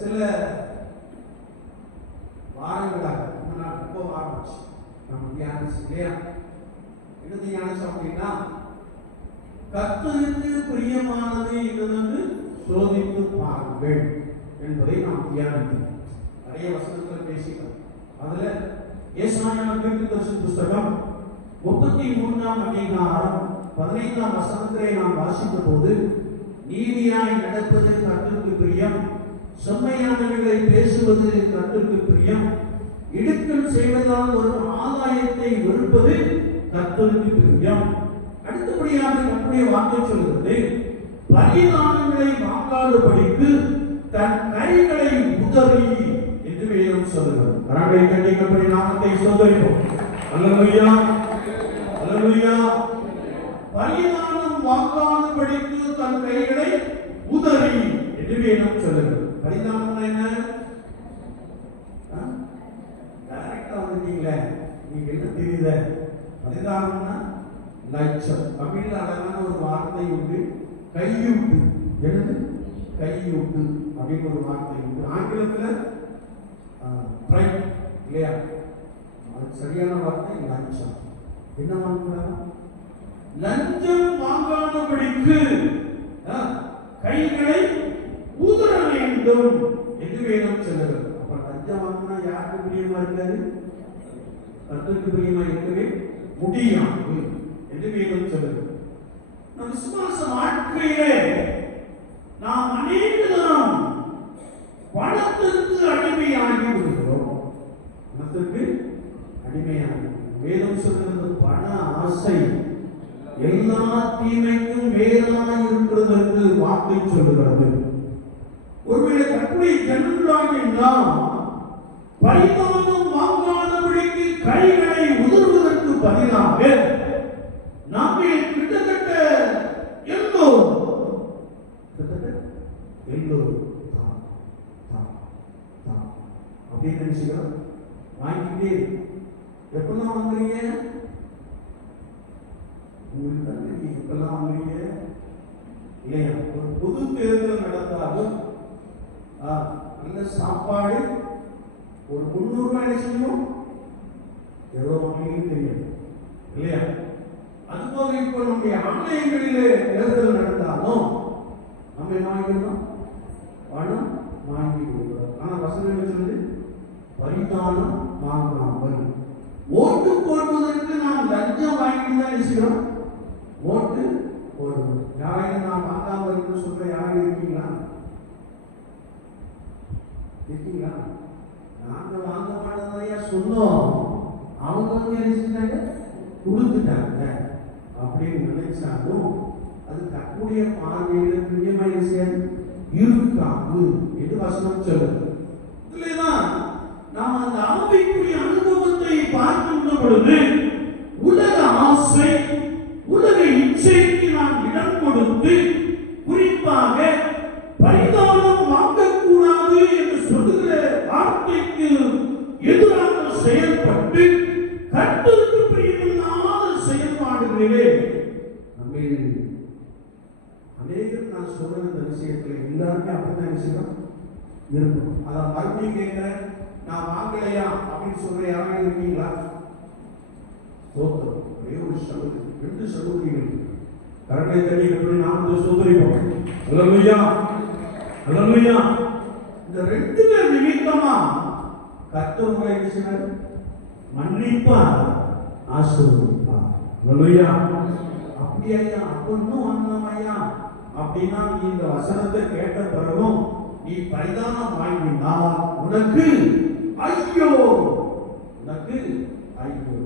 சில வாரங்களாக ரொம்ப வாரம் நம்ம தியானிச்சு இல்லையா? என்ன தியானிச்சோம் அப்படின்னா, கர்த்தருக்கு பிரியமானது என்னவென்று சோதித்து பாருங்கள் என்பதை நாம் தியானிக்கிறோம். நிறைய வசனத்தில் பேசிட்டோம். அதுல ஏசாயா தீர்க்கதரிசன புஸ்தகம் 33ஆம் அதிகாரம் 15ஆம் வசனத்திலே நாம் வாசித்த போது, நீதியாய் நடப்பது கர்த்தருக்கு பிரியம், செம்மையானவைகளை பேசுவது கர்த்தருக்கு பிரியம், இடுக்கல் செய்வதால் வரும் ஆதாயத்தை வெறுப்பது கர்த்தருக்கு பிரியம். அடுத்தபடியாக நம்முடைய வார்த்தை சொல்கிறது, பரிதானங்களை வாங்காதபடிக்கு தன் கைகளை உதறி என்று வேதம் சொல்கிறது. கரங்களை தட்டி கர்த்தருடைய நாமத்தை ஸ்தோத்திரிப்போம். அல்லேலூயா, அல்லேலூயா. பரிதானம் வாங்காதபடிக்கு தன் கைகளை உதறி என்று வேதம் சொல்கிறது. பரிதானம் என்ன? டைரக்டா வந்துட்டீங்களே, நீங்க என்ன தெரியல? பரிதானம்னா லட்சம். தமிழ்ல அழகான ஒரு வார்த்தை உண்டு, கையூட்டு. என்னது? கையூட்டு அப்படின்னு ஒரு வார்த்தை உண்டு. ஆங்கிலத்துல இல்லையா? அது சரியான வார்த்தை லஞ்சம். என்ன வாங்கக்கூடாது? லஞ்சம் வாங்காதபடிக்கு கைகளை உதற வேண்டும் என்று வேதம் சொல்லுகிறது. அப்ப லஞ்சம் வாங்கினா யாருக்கு பிரியமா இருக்காது? கர்த்தருக்கு பிரியமா இருக்கவே முடியாது என்று வேதம் சொல்லுகிறது. நம் விசுவாச வாழ்க்கையிலே நாம் அநேக தினம் பணத்திற்கு அடிமையாகி விடுகிறோம். பணத்திற்கு அடிமையாகி, வேதம் சொல்கிறது பண ஆசை எல்லா தீமைக்கும் மேலாய் இருக்கிறது என்று வார்த்தை சொல்லுகிறது. ஒருவேளை கற்பனை ஜனங்களாக என்றால் பரிதானம் வாங்காதபடிக்கு கைகளை உதறுவதற்கு பதிலாக நம்மை கிட்டத்தட்ட எல்லோரும் அப்படின்னு நினைச்சுக்கிறோம். வாங்கிட்டே எப்பெல்லாம் வாங்குறீங்க? உங்களுக்கு தான் தெரியும் எப்பெல்லாம் வாங்குறீங்க இல்லையா? ஒரு பொது தேர்தல் நடந்தாலும் நல்ல சாப்பாடு ஒரு 300 ரூபாய் செய்யும், எவ்வளவு வாங்குறீங்கன்னு தெரியும் இல்லையா? அதுபோல இப்போ நம்முடைய ஆலயங்களிலே தேர்தல் நடந்தாலும் நம்ம என்ன வாங்கிக்கிறோம்? பணம் வாங்கி கொடுக்கிறோம். ஆனா வசனம் சொல்லுது, பரிதானம் வாங்காமல். ஓட்டு போடுவதற்கு நாம் லஞ்சம் வாங்கிட்டு தான் நினைச்சுக்கிறோம். ஓட்டு போடுவோம். யாரையும் நான் வாங்காமல் இருக்கு சொல்ற யாரும் இருக்கீங்களா? இருக்கீங்களா? நாங்க வாங்க மாட்டோம் சொன்னோம், அவங்க வந்து நினைச்சுட்டாங்க கொடுத்துட்டாங்க அப்படின்னு நினைச்சாலும் அது தன்னுடைய பார்வையில் பிரியமாக இருக்காது என்று வசனம் சொல்லுது. இல்லைதான் நாம் அந்த ஆவிக்குரிய அனுபவத்தை பார்க்கின்ற பொழுது உலக ஆசை, உலக இச்சைக்கு நாம் இடம் கொடுத்து, குறிப்பாக பரிதானம் வாங்கக்கூடாது என்று சொல்லுகிற வார்த்தைக்கு எதிராக செயல்பட்டு கர்த்தருக்கு பிரியமில்லாத செயல்பாடுகளிலே நம்ம அநேகர் நான் சொல்ற இந்த விஷயத்துல எல்லாருமே அப்படிதான் விஷயம் இருக்கும். அதான் மறுபடியும் கேட்கிறேன், நான் வாங்கலையா அப்படின்னு சொல்ற யாரும் இருக்கீங்களா? சோதரம் ஒரே ஒரு சகோதரி, 2 சகோதரிகள் கரண்டை தண்ணி எப்படி நாம சோதரிப்போம். அல்லேலூயா, அல்லேலூயா. இந்த 2 பேர் நிமித்தமா கர்த்தர் உங்களை என்ன மன்னிப்பார், ஆசீர்வதிப்பார். அல்லேலூயா. அப்படியா? அப்பொன்னும் வந்தமையா அப்படின்னா நீ இந்த வசனத்தை கேட்ட பிறகும் நீ பரிதானம் வாங்கினால் உனக்கு ஐயோ, உனக்கு ஐயோ.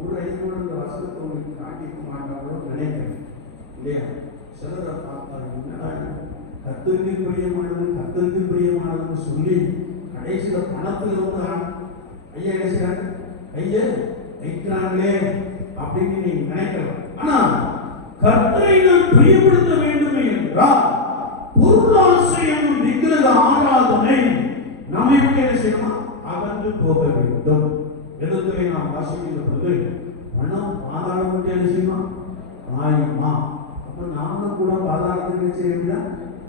ஒரு ஐயோ இந்த வசனத்தை உங்களுக்கு காட்டிக்க மாட்டாங்களோ நினைக்கிறேன் இல்லையா? சிலரை பார்த்தாரு, என்னடா கர்த்தருக்கு பிரியமானது கர்த்தருக்கு பிரியமானதுன்னு சொல்லி கடைசியில பணத்துல வந்து ஐயா நினைச்சாங்க, ஐயா வைக்கிறாங்களே அப்படின்னு நீங்க நினைக்கலாம். ஆனா கர்த்தரை நாம் பிரியப்படுத்த வேண்டுமே என்றால் பொருளாசை என்னும் விக்கிரக ஆராதனை நம்மை விட்டு என்ன செய்யணும்? அகன்று போக வேண்டும். எதிர்த்தலை நாம் வாசிக்கின்ற பொழுது பணம் பாதாளம் விட்டு என்ன செய்யணும்? ஆயுமா. அப்ப நாமளும் கூட பாதாளத்துக்கு செய்ய வேண்டியதான்,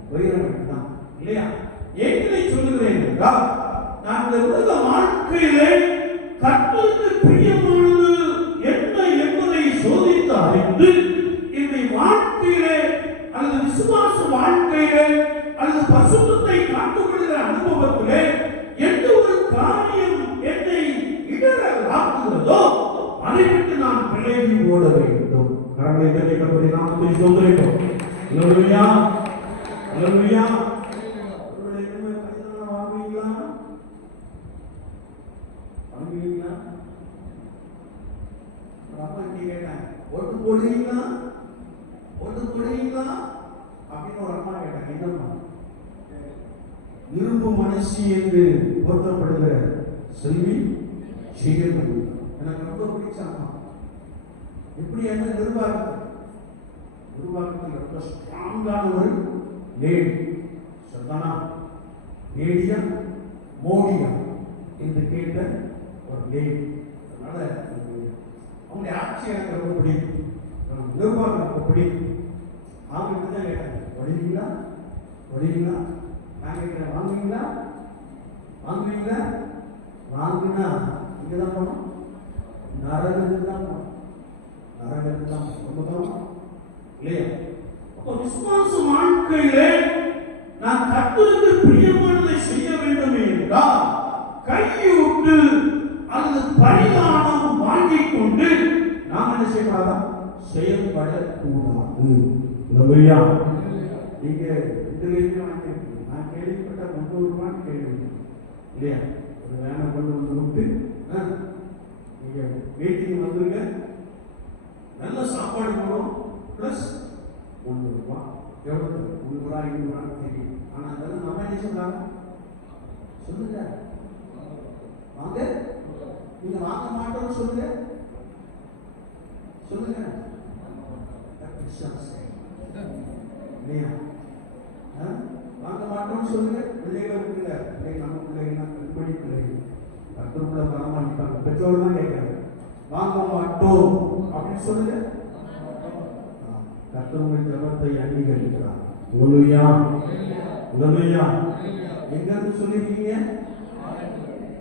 போயிட வேண்டியதான் இல்லையா? ஏன் சொல்லுகிறேன் என்றால், நான் இந்த உலக வாழ்க்கையிலே கர்த்தருக்கு பிரியமானது என்ன என்பதை சோதித்து அறிந்து என்னை வாழ்க்கையிலே அல்லது விசுவாச வாழ்க்கையிலே அல்லது பரிசுத்தத்தை காத்துக்கொள்கிற அனுபவத்திலே எந்த ஒரு காரியம் என்னை இடராக்குகிறதோ அதை விட்டு நான் விலகி ஓட வேண்டும். கரங்களை தட்டி கர்த்தருடைய நாமத்தை ஸ்தோத்திரிப்போம். அல்லேலூயா, அல்லேலூயா. வாங்குவீங்களா? அப்பா கேட்டேன், ஓட்டு போடுவீங்களா? ஓட்டு போடுவீங்களா அப்படின்னு ஒரு அம்மா கேட்டாங்க. என்னம்மா? இரும்பு மனுஷி என்று போற்றப்படுகிற செல்வி செய்கிறது. எனக்கு ரொம்ப பிடிச்சாமா. எப்படி என்ன நிர்வாகத்தில் ரொம்ப ஸ்ட்ராங்கான ஒரு லேடி சொன்னா லேடியா மோடியா என்று கேட்ட ஒரு லேடி. அதனால அவங்களுடைய ஆட்சி எனக்கு ரொம்ப பிடிக்கும், நிர்வாகம் ரொம்ப பிடிக்கும். அவங்க தான் கேட்டாங்க, வடிவீங்களா வடிவீங்களா? நான் கேட்கிறேன், வாங்குவீங்களா வாங்குவீங்களா? வாங்குனா இங்கதான் போனோம், நரகத்துக்கு தான் போனோம், நரகத்துக்கு தான் போனோம் இல்லையா? அப்போ விசுவாச வாழ்க்கையிலே நான் கர்த்தருக்கு பிரியமானதை செய்ய வேண்டும் என்றால் கையூட்டு அல்லது பரிதானம் வாங்கிக் கொண்டு நாம் என்ன செய்யக்கூடாதா? செயல்படக்கூடாது. இல்லையா? நீங்க இதுலேருந்து வாங்கிருக்கீங்க. நான் கேள்விப்பட்ட 300 ரூபான்னு கேள்வி இல்லையா? ஒரு வேனை கொண்டு வந்து விட்டு நீங்க மீட்டிங் வந்துருங்க, நல்ல சாப்பாடு போடும், பிளஸ் 300 ரூபாய். எவ்வளவு? 300 500 தெரியும். ஆனா அதெல்லாம் நம்ம என்ன சொல்றாங்க? சொல்லுங்க, வாங்க, நீங்க வாங்க மாட்டோம்னு சொல்லுங்க, சொல்லுங்க இல்லையா? வாங்க மாட்டோம்னு சொல்லுங்க. பிள்ளைகள் இருக்குல்ல, பிள்ளைங்க நம்ம பிள்ளைங்கன்னா கண்படி பிள்ளைங்க கருத்துக்குள்ள பரமாளிப்பாங்க. பெற்றோர் தான் கேட்கறாங்க, வாங்க மாட்டோம் அப்படின்னு சொல்லுங்க. கர்த்தருடைய ஜெபத்தை அங்கீகரிக்கிறார். அல்லேலூயா, அல்லேலூயா. எங்க இருந்து சொல்லிருக்கீங்க?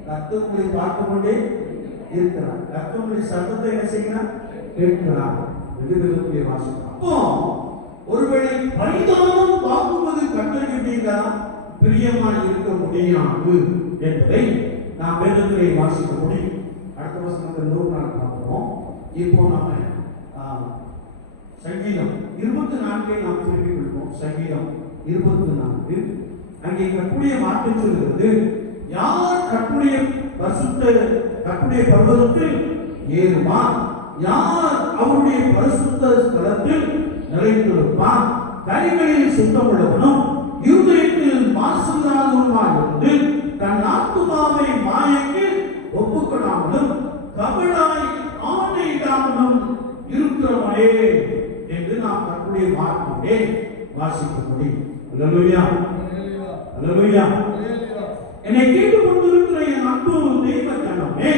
கர்த்தர் உங்களை பார்த்து கொண்டே இருக்கிறார். கர்த்தருடைய சத்தத்தை என்ன செய்கிறார்? கேட்கிறார். விடுதலை வாசம். அப்போ ஒருவேளை பரிதானம் வாங்குவது கர்த்தருக்கு பிரியமாய் இருக்க முடியாது என்பதை நாம் வேதத்திலே வாசிக்க முடியும். அடுத்த வசனத்தில் 104 பார்க்கிறோம். இப்போ நாம சங்கீதம் 24 நாம் திருப்பிக் கொள்வோம். சங்கீதம் 24 அங்கே கர்த்தருடைய வார்த்தை சொல்கிறது, யார் கர்த்தருடைய பரிசுத்த கர்த்தருடைய பர்வதத்தில் ஏறுவான்? யார் அவருடைய பரிசுத்த ஸ்தலத்தில் நிலைத்திருப்பான்? கைகளில் சுத்தமுள்ளவனும் இருதயத்தில் மாசில்லாதவனுமாய் இருந்து தன் ஆத்துமாவை மாயைக்கு ஒப்புக்கொடாமலும் கபடாய் ஆணையிடாமலும் இருக்கிறவனே என்று நாம் கர்த்தருடைய வார்த்தையிலே வாசிக்க முடியும். அல்லேலூயா, அல்லேலூயா. என்னை கேட்டுக் கொண்டிருக்கிற என் அன்பு தெய்வ ஜனமே,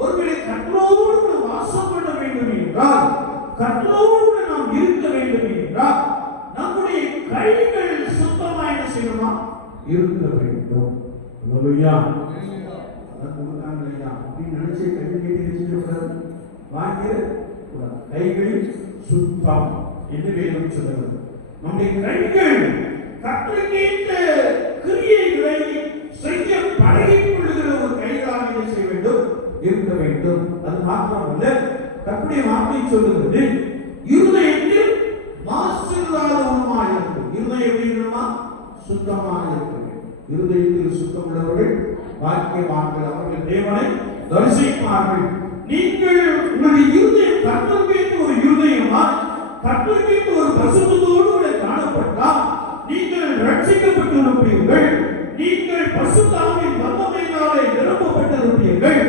ஒருவேளை கர்த்தரோடு வாசம் பண்ண வேண்டும் என்றால், கர்த்தரோடு நாம் இருக்க வேண்டும் என்றால், நம்முடைய கைகள் சுத்தமாக என்ன செய்யணுமா? இருக்க வேண்டும். அல்லேலூயா. அப்படின்னு நினைச்சு கை கேட்டு செஞ்சக்கூடாது, வாங்கிட கூடாது. கைகளில் சுத்தம் என்று வேதம் சொல்லுகிறது. நம்முடைய கைகள் கர்த்தருக்கேற்ற கிரியைகளை செய்ய பழகிக் கொள்ளுகிற ஒரு கைகளாக செய்ய வேண்டும், இருக்க வேண்டும். அது மாத்திரமல்ல, கர்த்தருடைய வார்த்தை சொல்லுகிறது, இருதயத்தில் மாசில்லாதவனுமாய் இருக்கும். இருதயம் எப்படி இருக்கணுமா? சுத்தமாக இருக்க வேண்டும். இருதயத்தில் சுத்தம் உள்ளவர்கள் பாக்கியவான்கள், அவர்கள் தேவனை தரிசிப்பார்கள். நீங்கள் உங்களுடைய இருதயம் கர்த்தருக்கேற்ற ஒரு இருதயமா, கர்த்தருக்கேற்ற ஒரு பரிசுத்தத்தோடு கூட காணப்பட்டால் நீங்கள் ரட்சிக்கப்பட்டிருப்பீர்கள். நீங்கள் பரிசுத்த ஆவியின் வல்லமையினாலே நிரப்பப்பட்டிருப்பீர்கள்.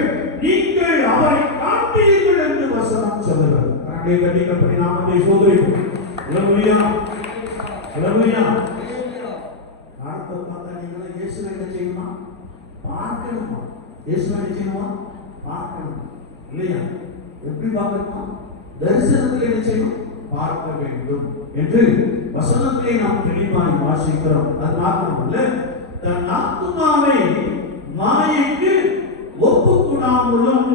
நீங்கள் அவரை காண்பீர்கள் என்று வசனம் சொல்லுகிறது. கண்டிப்படி நாமத்தை சோதரிப்போம். அல்லேலூயா, அல்லேலூயா. ஆர்த்த பார்த்தா நீங்க இயேசுவை என்ன செய்யணுமா? பார்க்கணுமா? இயேசுவை என்ன செய்யணுமா? பார்க்கணும் இல்லையா? எப்படி பார்க்கணுமா? தரிசனத்தில் என்ன செய்யணும்? பார்க்க வேண்டும் என்று வசனத்திலே நாம் தெளிவாய் வாசிக்கிறோம். அது மாத்திரமல்ல, தன் ஆத்மாவை மாயைக்கு ஒப்புக்கூடாமலும்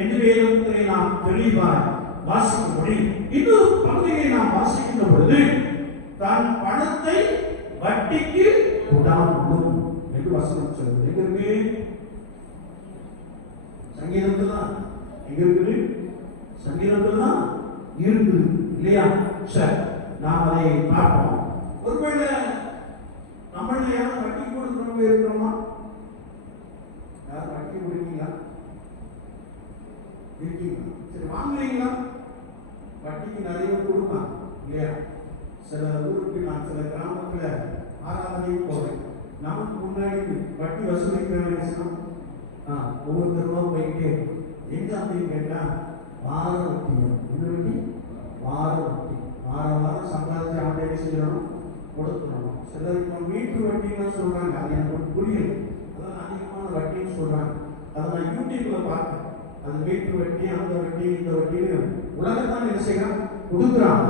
என்று வேதத்திலே நாம் தெளிவாய் வாசிக்க முடியும். இன்னொரு பகுதியை நாம் வாசிக்கின்ற பொழுது தன் பணத்தை வட்டிக்கு கொடாமலும் என்று வசனம் சொல்லுது. எங்க இருக்கு? சங்கீதத்தில் தான். எங்க இருக்குது? சங்கீதத்தில் தான் இருக்குது இல்லையா? சரி, நாம் அதை பார்ப்போம். ஒருவேளை நம்மள யாரும் வட்டி கொடுக்கிறவங்க இருக்கிறோமா? யாரும் வட்டி கொடுக்கீங்களா? இருக்கீங்களா? சரி, வாங்குறீங்களா? வட்டிக்கு நிறைய கொடுப்பாங்க இல்லையா? சில ஊருக்கு நான் சில கிராமத்துல ஆராதனைக்கு போறேன். நமக்கு முன்னாடி வட்டி வசூலிக்கிறவங்க ஒவ்வொருத்தருவா போயிட்டே எங்க அப்படின்னு கேட்டா வார வட்டி. என்ன வட்டி? வார வட்டி. வாரம் சம்பாதிச்சு ஆண்டை செய்யணும், கொடுத்துடணும். சிலர் இப்போ வீட்டு வட்டின்னு சொல்றாங்க. அது எனக்கு புரியல. அதான் அதிகமான வட்டின்னு சொல்றாங்க. அதை நான் யூடியூப்ல பார்த்தேன். அது வீட்டு வட்டி, அந்த வட்டி, இந்த வட்டி உலகத்தான் என்ன செய்யறான், கொடுக்குறான்.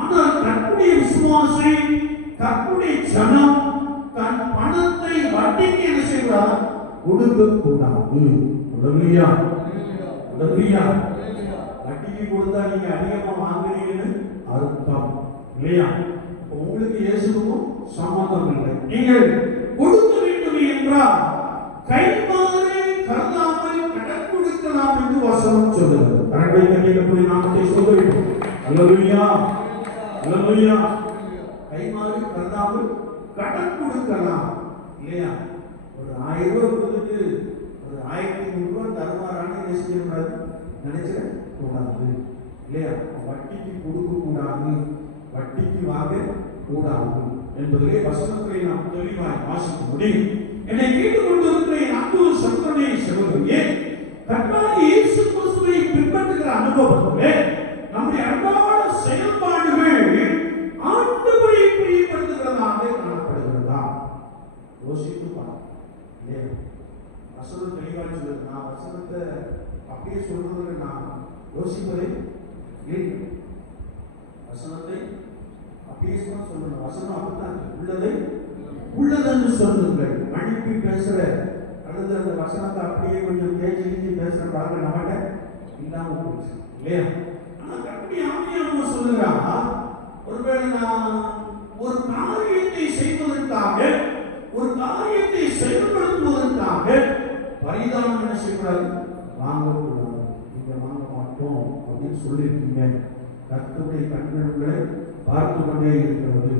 ஆனால் கர்த்தருடைய விசுவாசி, கர்த்தருடைய ஜனம் தன் பணத்தை வட்டிக்கு என்ன செய்கிறார்? கொடுக்க கூடாது. ஹல்லேலூயா, ஹல்லேலூயா. வட்டிக்கு கொடுத்தா நீங்க அதிகமா வாங்குறீங்கன்னு அர்த்தம் இல்லையா? உங்களுக்கு இயேசுவுக்கும் சம்பந்தம் இல்லை. நீங்கள் கொடுக்க வேண்டும் என்றால் கைமாறு கருதாமல் கடன் கொடுக்கலாம் என்று வசனம் சொல்லுகிறது. கரங்களை தட்டி நாமத்தை சொல்லுகிறோம். ஹல்லேலூயா, ஹல்லேலூயா. கைமாறு கருதாமல் கடன் கொடுக்கலாம் இல்லையா? ஒரு 1000 ரூபாய் கொடுத்துட்டு ஒரு 1300 ரூபாய் தருவாரான்னு நினைச்சிட கூடாது இல்லையா? வட்டிக்கு கொடுக்க கூடாது, வட்டிக்கு வாங்க கூடாது என்பதிலே வசனத்தை நாம் தெளிவாய் வாசிக்க முடியும். என்னை கேட்டுக்கொண்டிருக்கிற என் அன்பு சகோதரனே, சகோதரியே, கர்த்தராகிய இயேசு கிறிஸ்துவை பின்பற்றுகிற அனுபவத்திலே நம்முடைய அன்றாட செயல்பாடுகள் ஆண்டவரை பிரியப்படுத்துகிறதாக காணப்படுகிறதா? யோசித்து பாருங்க இல்லையா? வசனம் தெளிவாக சொல்லுது. நான் வசனத்தை அப்படியே சொல்றது நான் யோசிப்பதே இல்லை. வசனத்தை அப்படியே சொல்லணும். வசனம் அப்படித்தான் உள்ளதை உள்ளதென்று சொல்லுங்கள். அனுப்பி பேசுற அல்லது அந்த வசனத்தை அப்படியே கொஞ்சம் தேய்ச்சி பேசுற பழக்கம் நம்மகிட்ட இல்லாம போச்சு இல்லையா? ஆனா கற்பனை ஆவியானவங்க சொல்லுறாங்க, ஒருவேளை நான் ஒரு காரியத்தை செய்வதற்காக, ஒரு காரியத்தை செயல்படுத்துவதற்காக பரிதானம் என்ன செய்யக்கூடாது? வாங்கக்கூடாது. நீங்க வாங்க மாட்டோம் அப்படின்னு சொல்லியிருக்கீங்க. கர்த்தருடைய கண்களை பார்த்து கொண்டே இருக்கிறது.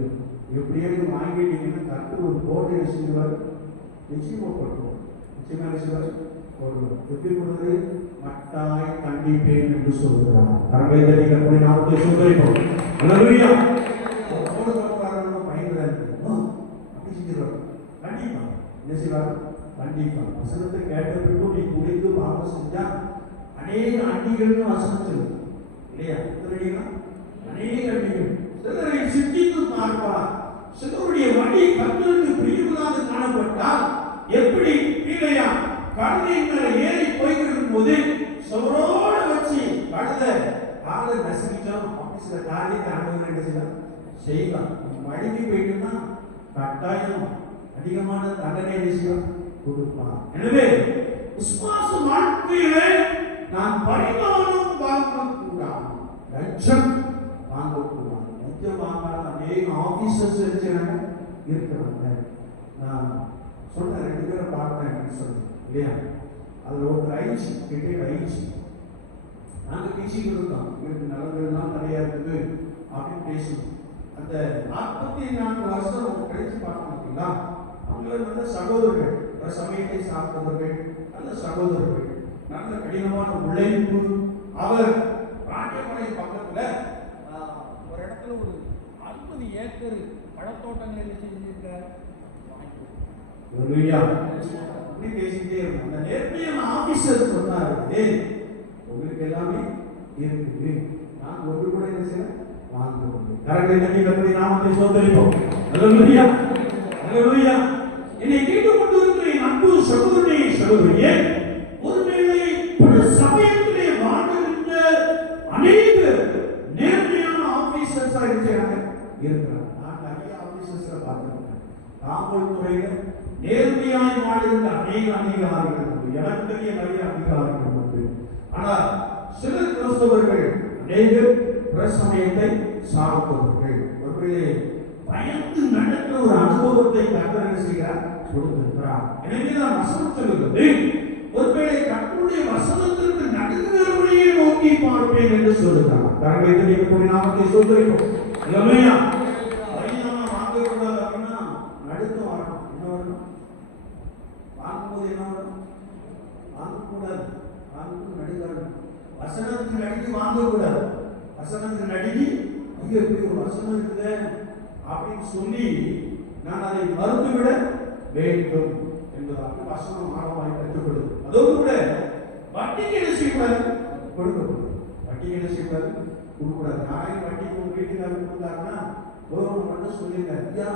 எப்படியே வாங்கிட்டீங்கன்னா கர்த்தர் ஒரு போட்டை செய்வார், நிச்சயமா போட்டுவோம். நிச்சயமா செய்வார், போடுவோம். எப்படி கொடுக்குறது? மட்டாய் கண்டிப்பேன் என்று சொல்லுகிறார். கரங்களை தட்டி கற்பனை நாமத்தை சொல்லிப்போம். ஹல்லேலூயா. அப்படி செஞ்சிருவார். கண்டிப்பா என்ன செய்வார்? கண்டிப்பா. வசனத்தை கேட்ட பிறகு நீ குடித்து பாவம் செஞ்சா அநேக அண்டிகள்னு வசனம் சொல்லுது இல்லையா? அநேக அண்டிகள். சிலரை சிந்தித்து பார்ப்பார். சிலருடைய வழி கர்த்தருக்கு பிரியமில்லாது காணப்பட்டால் எப்படி கீழையா கழுதையின் மேல ஏறி போய்கிடும் போது சவரோட வச்சு கழுத காலை நசுக்கிச்சாலும் அப்படி சில காரியத்தை ஆண்டவர் என்ன செய்யலாம்? செய்யலாம். வழிக்கு போயிட்டுன்னா கட்டாயம் அதிகமான தண்டனை விஷயம் கொடுப்பான். எனவே விசுவாச வாழ்க்கையிலே நான் பரிமாணம் வாங்கக்கூடாது, லட்சம் வாங்கக்கூடாது. லட்சம் வாங்காத அநேக ஆபீசர்ஸ் இருக்கிறாங்க. நான் சொன்ன 2 பேரை பார்த்தேன் சொன்னேன் இல்லையா? அதில் ஒருத்தர் ஐசி கிட்டே ஐசி நாங்கள் பேசிக்கிட்டு இருந்தோம். எங்களுக்கு நலன்கள்லாம் நிறையா இருக்குது அப்படின்னு பேசணும். அந்த 44 வருஷம் கழிச்சு பார்த்தீங்களா? அவங்கள சகோதரர்கள், சமயத்தை சார்ந்தவர்கள், நல்ல சகோதரர்கள், நல்ல கடினமான உழைப்பு. அவர் ராஜமலை பக்கத்துல ஒரு இடத்துல ஒரு 50 ஏக்கர் பழத்தோட்டங்களை செஞ்சிருக்கார். பேசிட்டே இருக்கும். அந்த நேர்மையான ஆபீசர் சொன்னாரு, உங்களுக்கு எல்லாமே இருக்குது, நான் ஒன்று கூட என்ன செய்ய வாங்குவோம். கரங்களை தட்டி கர்த்தருடைய நாமத்தை ஸ்தோத்திரிப்போம். ஹல்லேலூயா, ஹல்லேலூயா. என்னை கேட்டுக்கொண்டிருக்கிற என் அன்பு சகோதரனே, சகோதரியே, ஒருவேளை பல சமயத்திலே வாழ்கின்ற அநேக நேர்மையான ஆபீசர்ஸா இருக்கிறாங்க. நான் நிறைய ஆபீசர்ஸை பார்த்திருக்கேன். காவல்துறையில நேர்மையாய் வாழ்கின்ற அநேக அதிகாரிகள் உண்டு. எனக்கு தெரிய நிறைய அதிகாரிகள் உண்டு. ஆனால் சில கிறிஸ்தவர்கள் அநேகர் பிரசமயத்தை சார்ந்தவர்கள். ஒருவேளை பயந்து நடக்கிற ஒரு அனுபவத்தை கர்த்தர் என்ன செய்கிறார்? கொடுத்திருக்கிறார். எனவேதான் வசனம் சொல்லுகிறது, ஒருவேளை கர்த்தருடைய வசனத்திற்கு நடுங்குகிறவரையே நோக்கி பார்ப்பேன் என்று சொல்லுகிறார். கரங்களை தட்டி கர்த்தருடைய நாமத்தை ஸ்தோத்திரிப்போம். அல்லேலூயா. பரிதான வாங்கக்கூடாது அப்படின்னா நடுக்கம் வரணும். என்ன வரணும்? வாங்கும்போது என்ன வரணும்? வாங்கக்கூடாது. வாங்கும்போது நடுங்காது. வசனத்துக்கு நடுங்கி வாங்கக்கூடாது. வசனத்துக்கு நடுங்கி ஐயோ இப்படி ஒரு வசனம் இருக்குதே அப்படின்னு சொல்லி நான் அதை மறுத்துவிட வேண்டும் என்பதாக வசனம் ஆழமாய் கற்றுக்கொள்ளுது. அதோடு கூட வட்டிக்கு என்ன செய்யக்கூடாது? கொடுக்கக்கூடாது. வட்டிக்கு என்ன செய்யக்கூடாது? கொடுக்கக்கூடாது. யாரையும் வட்டிக்கு உங்க வீட்டுக்காரர் கொடுத்தாருன்னா கவர்மெண்ட் மட்டும் சொல்லிங்க, ஐயா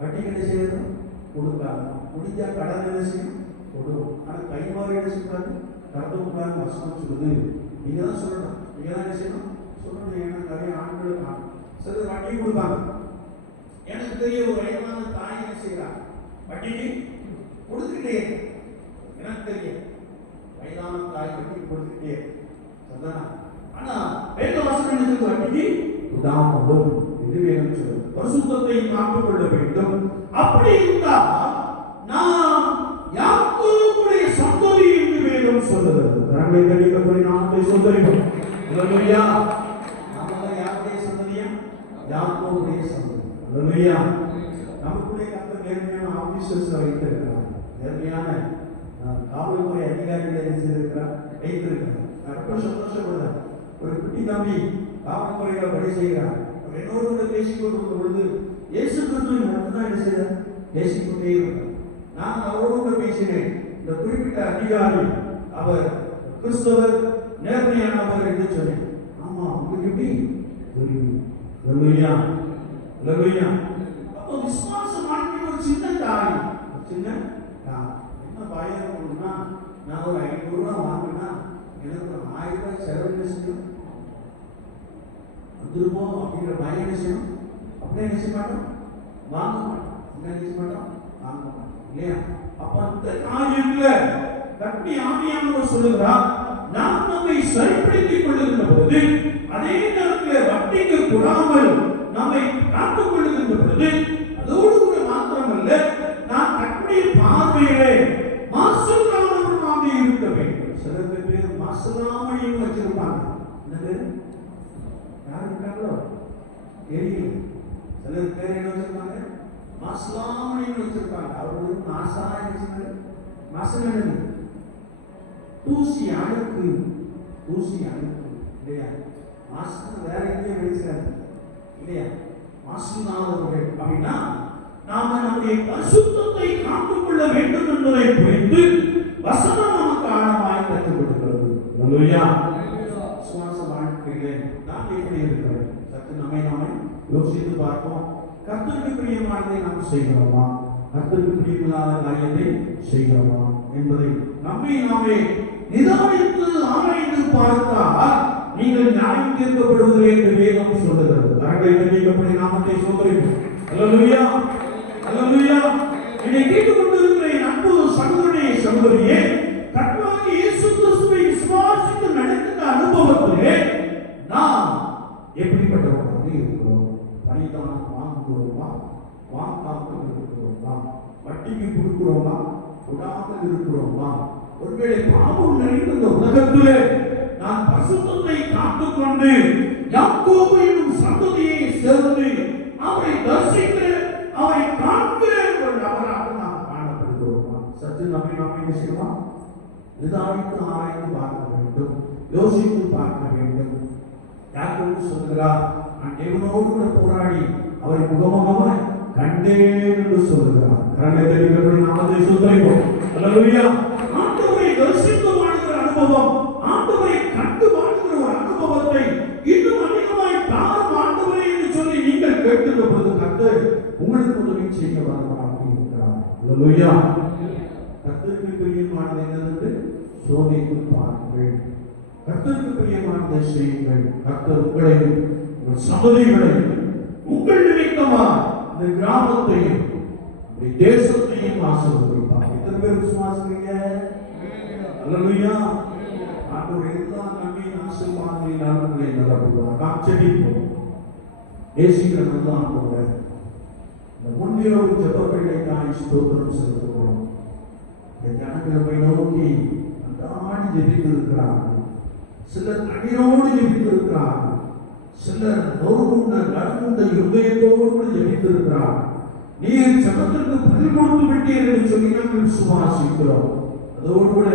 வட்டிக்கு என்ன செய்யணும்? கொடுக்காது. முடிஞ்சா கடன் என்ன செய்யும்? கொடுக்கும். ஆனால் கைமாறு என்ன செய்யக்கூடாது? கருத்துக்கூடாது வசனம் சொல்லுது. நீங்க தான் சொல்லணும். நீங்க தான் என்ன செய்யணும்? சொல்லணும். ஏன்னா நிறைய ஆண்கள் இருக்காங்க, சிலர் வட்டி கொடுப்பாங்க. எனக்கு தெரிய ஒரு வயதான தாய் என்ன செய்யறாங்க? வட்டிக்கு கொடுத்துக்கிட்டே. எனக்கு தெரிய வயதான தாய் வட்டி கொடுத்துக்கிட்டே. ஆனா வேத வசனம் என்ன சொல்லுது? வட்டிக்கு விடாமலும் இது வேணும் சொல்லுது. பரிசுத்தத்தை காத்துக் கொள்ள வேண்டும். அப்படி இருந்தால் நாம் யாக்கோபுடைய சந்ததி என்று வேதம் சொல்லுகிறது. தங்களை கடிக்கப்படி நாமத்தை சொல்லுகிறோம். அல்லேலூயா. நாம யாருடைய சந்ததியா? யாக்கோபுடைய சந்ததி. அல்லேலூயா. நமக்குள்ளே கர்த்தர் நேர்மையான ஆபீசர்ஸ் வைத்திருக்கிறார். நேர்மையான காவல்துறை அதிகாரிகளை வைத்திருக்கிறார். நான் ரொம்ப சந்தோஷப்படுறேன். ஒரு குட்டி தம்பி காவல்துறையில பணி செய்கிறார். என்னோடு கூட பேசிக்கொண்டிருந்த பொழுது இயேசு கிறிஸ்துவை மட்டும்தான் என்ன செய்தார்? பேசிக்கொண்டே இருந்தார். நான் அவரோடு கூட பேசினேன். இந்த குறிப்பிட்ட அதிகாரி அவர் கிறிஸ்தவர், நேர்மையானவர் என்று சொன்னேன். ஆமா, உங்களுக்கு எப்படி தெரியும்? அல்லேலூயா. அல்லேலூயா. அப்போ விசுவாச வாழ்க்கையில் ஒரு சின்ன காரியம், சின்ன என்ன பயம் இருக்குன்னா, நான் ஒரு 500 ரூபாய் வாங்கினா எனக்கு ஒரு 1000 ரூபாய் செலவு செய்யும் வந்துருமோ அப்படிங்கிற பயம் என்ன செய்யும்? அப்படியே என்ன செய்ய மாட்டோம்? வாங்க மாட்டோம். என்ன செய்ய மாட்டோம்? வாங்க மாட்டோம் இல்லையா? அப்ப அந்த காரியத்துல கட்டி ஆவியானவர் சொல்லுகிறார், நாம் நம்மை சரிப்படுத்திக் கொள்ளுகின்ற போது, அதே நேரத்தில் வட்டிக்கு கூடாமல் நம்மை காத்துக் கொள்ளுகின்ற பொழுது, அதோடு கூட மாத்திரமல்ல, நான் கட்டிய பார்வையிலே மாசுலாமணமாக இருக்க வேண்டும். சில பேர் மாசுலாமணின்னு வச்சிருப்பாங்க. என்னது? யாரு இருக்காங்களோ தெரியல. சிலர் பேர் என்ன வச்சிருக்காங்க? மாசுலாமணின்னு வச்சிருப்பாங்க. அவர்களுக்கு மாசா என்ன? மாசுலாமணி தூசி அழுக்கு. தூசி அழுக்கு இல்லையா? மாசு வேற எங்கேயும் வெளிச்சாரு இல்லையா? மாசுனாதவர்கள் அப்படின்னா நாம நம்முடைய பரிசுத்தத்தை காத்துக் கொள்ள வேண்டும் என்பதை புரிந்து வசனம் நமக்கு ஆழமாய் கற்றுக் கொடுக்கிறது. அல்லேலூயா. விசுவாச வாழ்க்கையிலே நாம் எப்படி இருக்கிறோம்? சற்று நம்மை யோசித்து பார்ப்போம். கர்த்தருக்கு பிரியமானதை நாம் செய்கிறோமா? கர்த்தருக்கு பிரியமில்லாத காரியத்தை செய்கிறோமா என்பதை நம்மை நாமே நிதானித்து ஆராய்ந்து பார்த்தால் நீங்கள் நியாயம் தீர்க்கப்படுவதில்லை என்று வேதம் சொல்லுகிறது. தங்களை கண்டிக்கப்படி நாமத்தை சொல்லுகிறோம். அல்லேலூயா. அல்லேலூயா. என்னை கேட்டுக்கொண்டிருக்கிற என் அன்பு சகோதரனே, சகோதரியே, கர்த்தராகிய இயேசு கிறிஸ்துவை விசுவாசித்து நடக்கின்ற அனுபவத்திலே நாம் எப்படிப்பட்டவர்களாக இருக்கிறோம்? பரிதானம் வாங்குகிறோமா? வாங்காமல் இருக்கிறோமா? வட்டிக்கு கொடுக்கிறோமா? கொடாமல் இருக்கிறோமா? ஒருவேளை பாவம் நிறைந்த இந்த உலகத்திலே நான் பரிசுத்தத்தை காத்துக்கொண்டு யாக்கோபு என்னும் சந்ததியை சேர்ந்து அவரை தரிசிக்கிற, அவரை காண்கிற ஒரு நபராக நாம் காணப்படுகிறோமா? சற்று நம்மை என்ன செய்யலாம்? நிதானித்து ஆராய்ந்து பார்க்க வேண்டும், யோசித்து பார்க்க வேண்டும். யாக்கோபு சொல்கிறார், நான் தேவனோடு கூட போராடி அவரை முகமுகமாய் கண்டேன் என்று சொல்கிறார். கரங்களை நாமத்தை சொல்கிறோம். அல்லேலூயா. ஆண்டவரை தரிசித்து வாழ்கிற அனுபவம், ஆண்டவரை கண்டு வாழ்கிற ஒரு அனுபவத்தை இன்னும் அதிகமாய் தாரும் ஆண்டவரே என்று சொல்லி நீங்கள் கேட்கின்ற பொழுது கர்த்தர் உங்களுக்கு உதவி செய்ய வல்லவராக இருக்கிறார். அல்லேலூயா. கர்த்தருக்கு பிரியமானது என்னவென்று சோதித்து பாருங்கள். கர்த்தருக்கு பிரியமானதை செய்யுங்கள். கர்த்தர் உங்களையும் உங்கள் சந்ததிகளையும் உங்கள் நிமித்தமாக இந்த கிராமத்தையும் தேசத்தையும் ஆசீர்வதிப்பார். எத்தனை பேர் விசுவாசிக்கிறீங்க? அல்லேலூயா. ஆண்டவர் எல்லா நன்மையின் ஆசீர்வாதங்களினால் உங்களை நிரப்புவார். நாம் ஜெபிப்போம். நேசிக்கிற நல்ல ஆண்டவரே, இந்த முன்னிரவு ஜெபங்களுக்காக ஸ்தோத்திரம் செலுத்துகிறோம். இந்த ஜனங்களை நோக்கி அன்றாடி ஜெபித்திருக்கிறார்கள். சிலர் கண்ணீரோடு ஜெபித்திருக்கிறார்கள். சிலர் நொறுங்குண்ட நடுங்குண்ட இருதயத்தோடு ஜெபித்திருக்கிறார்கள். நீர் ஜெபத்திற்கு பதில் கொடுத்து விட்டீர் என்று சொல்லி நாங்கள் விசுவாசிக்கிறோம். அதோடு கூட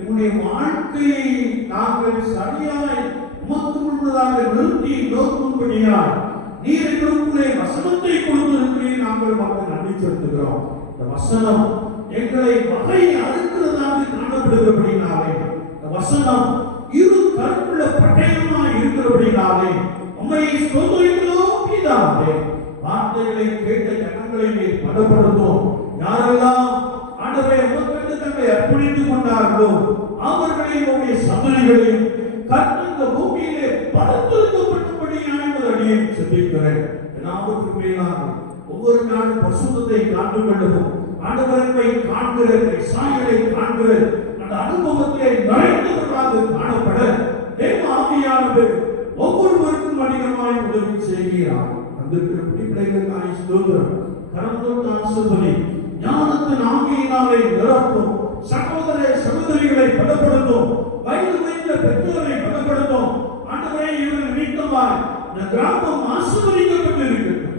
என்னுடைய வாழ்க்கையை நாங்கள் சரியாய் உமக்கு முன்னதாக நிறுத்தி நோக்கும்படியாய் நீர் எங்களுக்குள்ளே வசனத்தை கொடுத்திருக்கிறீர். நாங்கள் மக்கள் நன்றி செலுத்துகிறோம். இந்த வசனம் எங்களை வகை அறுக்கிறதாக காணப்படுகிறபடினாலே, இந்த வசனம் இரு கருப்புள்ள பட்டயமாய் இருக்கிறபடினாலே உம்மை ஸ்தோத்திரிக்கிறோம் பிதாவே. வார்த்தைகளை கேட்ட ஜனங்களை நீர் பலப்படுத்தும். யாரெல்லாம் ஆண்டவரே உமக்கு தங்களை அர்ப்பணித்துக் கொண்டார்களோ அவர்களையும் உம்முடைய சந்ததிகளையும் கர்த்தர் பூமியிலே பலப்படுத்தப்பட்டபடியாக அடியேன் செபிக்கிறேன். எல்லாவற்றுக்கும் மேலாக ஒவ்வொரு நாளும் பரிசுத்தத்தை காண்டு கொள்ளவும் ஆண்டவரை காண்கிற சாயலை காண்கிற அந்த அனுபவத்தை நுழைந்தவர்களாக காணப்பட தேவ ஆவியானவர் ஒவ்வொருவருக்கும் அதிகமாய் உதவி செய்கிறார். அந்த பிள்ளைகளுக்கான ஸ்தோத்திரம். கரந்தோடு ஆசீர்வதி. ஞானத்தின் ஆவியினாலே நிரப்பும். சகோதர சகோதரிகளை பலப்படுத்தும். வயது வைத்த பெற்றோரை பலப்படுத்தும். ஆண்டவரே இவர்கள் நிமித்தமாய் இந்த கிராமம் ஆசீர்வதிக்கப்பட்டு இருக்கிறது.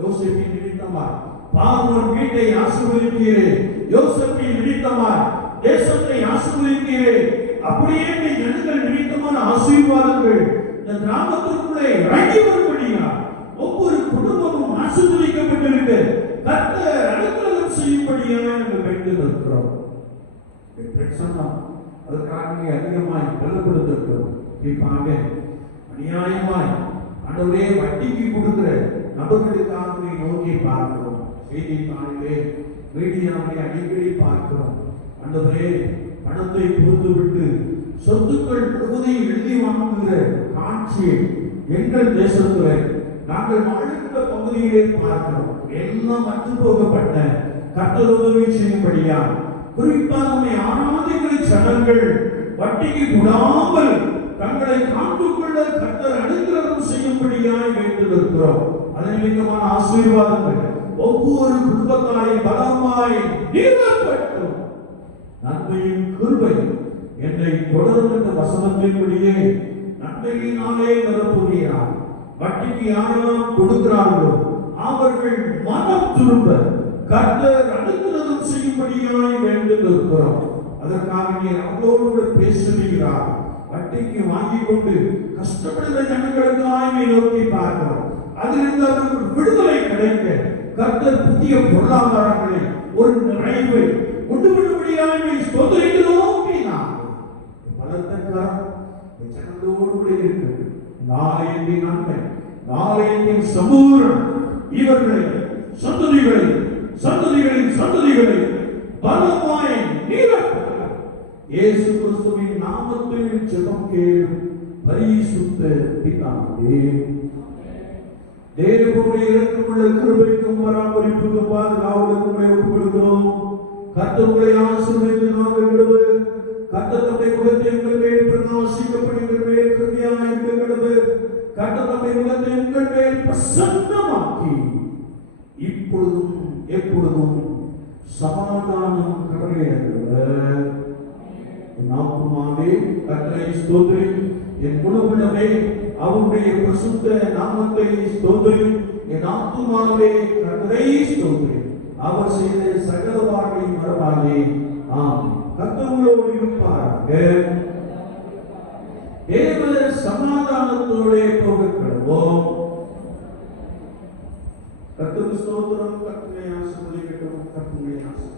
யோசேப்பின் நிமித்தமாய் பார்வோன் வீட்டை ஆசீர்வதிக்கிறே. யோசேப்பின் நிமித்தமாய் தேசத்தை ஆசீர்வதிக்கிறே. அப்படியே ஜனங்கள் நிமித்தமான ஆசீர்வாதங்கள் இந்த கிராமத்திற்குள்ளே இறங்கி வரும்படியா ஒவ்வொரு குடும்பமும் ஆசீர்வதிக்கப்பட்டிருக்க கர்த்தர் அனுகிரகம் செய்யும்படியா நாங்கள் வேண்டி நிற்கிறோம். அதற்காக அதிகமாய் பலப்படுத்துகிறோம். குறிப்பாக அநியாயமாய் ஆண்டவரே வட்டிக்கு கொடுக்கிற நபர்களுக்காக நோக்கி பார்க்கிறோம். செய்தித்தாளிலே மீடியாவிலே அடிக்கடி பார்க்கிறோம். ஆண்டவரே பணத்தை கொடுத்து விட்டு சொத்துக்கள் முழுவதையும் எழுதி வாங்குகிற காட்சியை எங்கள் தேசத்திலே நாங்கள் வாழ்கின்ற பகுதியிலே பார்க்கிறோம். எல்லாம் அற்று போகப்பட்ட கர்த்தர் உதவி செய்யும்படியா குறிப்பாக ஆராதிக்கிற ஜனங்கள் வட்டிக்கு விடாமல் தங்களை காத்துக்கொள்ள கர்த்தர் அனுகிரகம் செய்யும்படியாய் வேண்டியிருக்கிறோம். அதன் நிமித்தமான ஆசீர்வாதங்கள் ஒவ்வொரு குடும்பத்தாரை பலமாய் நீரப்பட்டும் நன்மையின் கிருபையும் என்னை தொடரும் என்ற வசனத்தின்படியே நன்மையினாலே நிரப்புகிறார். வட்டிக்கு யாரெல்லாம் கொடுக்கிறார்களோ அவர்கள் மனம் திரும்ப கர்த்தர் அனுகிரகம் செய்யும்படியாய் வேண்டியிருக்கிறோம். அதற்காக நீர் அவளோடு பேசுகிறார். வட்டிக்கு வாங்கி கொண்டு கஷ்டப்படுகிற ஜனங்களுக்காக நோக்கி பார்க்கிறோம். அதிலிருந்து அவர்களுக்கு விடுதலை கிடைக்க கர்த்தர் புதிய பொருளாதாரங்களை ஒரு நிறைவை கொண்டு விடும்படியாக ஸ்தோத்திரிக்கிறோம். பலத்தக்காரம் ஜனங்களோடு கூட இருக்கிறது. நாளையின் நன்மை நாளையின் சமூகம் இவர்களை சந்ததிகளை சந்ததிகளின் சந்ததிகளை பலமாய் நீரப்பட்டார். இயேசு கிறிஸ்துவின் நாமத்தில் ஜெபம் கேளும் பரிசுத்த பிதாவே. தேவனுடைய இரக்கமுள்ள கிருபைக்கும் பராமரிப்புக்கும் பாதுகாவலுக்கும் ஒப்புக் கொடுக்கிறோம். கர்த்தர் உங்களை ஆசீர்வதித்து நாங்கள் விடுவது கர்த்தர் தம்முடைய முகத்தை உங்கள் மேல் பிரகாசிக்கப்படி உங்கள் மேல் கிருபையாக இருக்க கடவுள். கர்த்தர் தம்முடைய முகத்தை உங்கள் மேல் பிரசன்னமாக்கி இப்பொழுதும் எப்பொழுதும் சமாதானம் கட்டளையிடுகிறார். என் ஆத்துமாவே கர்த்தரை ஸ்தோத்திரி. என் முழுவதுமே அவருடைய பரிசுத்த நாமத்தை ஸ்தோத்திரி. என் ஆத்துமாவே கர்த்தரை ஸ்தோத்திரி. அவர் செய்த சகல வார்த்தையை மறவாதே. ஆமென். கர்த்தர் உங்களோடு இருப்பாராக. தேவ சமாதானத்தோடு போக கடவோம். கர்த்தருக்கு ஸ்தோத்திரம். கர்த்தரை ஆசீர்வதிக்கட்டும். கர்த்தரை ஆசீர்வதிக்கட்டும்.